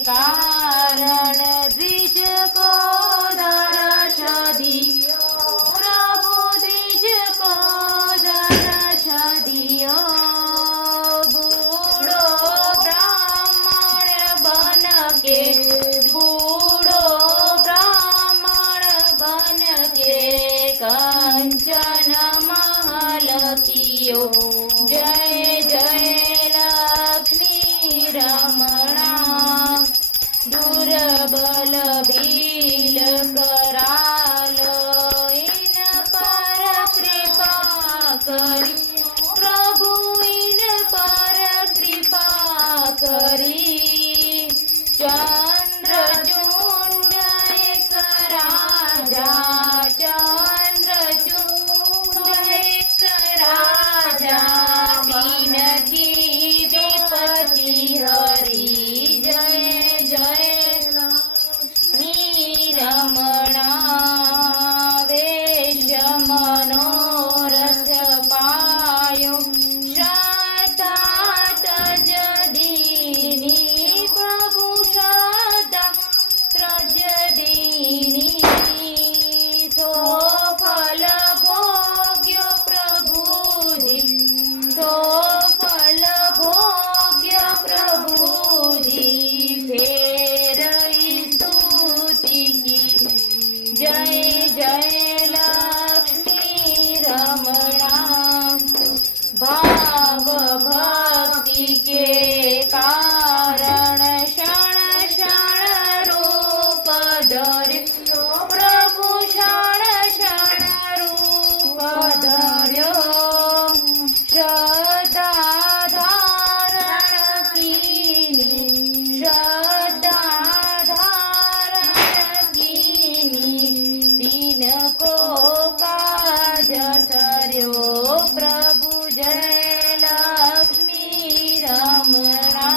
कारण द्विज को दर्श दियो, प्रभु द्विज को दर्श दियो। बूढ़ो ब्राह्मण बन के, बूढ़ो ब्राह्मण बन के कंचन महल कियो। जय जय लक्ष्मी रमणा, दुर्बल भील करालो, इन पर कृपा करी, प्रभु इन पर कृपा करी। चंद्रचूड एक राजा, चंद्रचूड एक राजा, कीन की विपत्ति हरी। जय जय रमणा, वेश मनोरथ पायो, श्रद्धा तज दीनी, प्रभु श्रद्धा तज दीनी। सो फल भोग्य प्रभुजी, सो फल भोग्य प्रभुजी, फेर स्तुति की। जय जय लक्ष्मी रमणा, भाव भक्ति के कारण क्षण क्षण रूप धर्यो, प्रभु क्षण क्षण रूप धर्यो। श्रद्धा धारण कीनी, श्रद्धा धारण कीनी, तीन को काज धर्यो, प्रभु जय लक्ष्मी रमणा।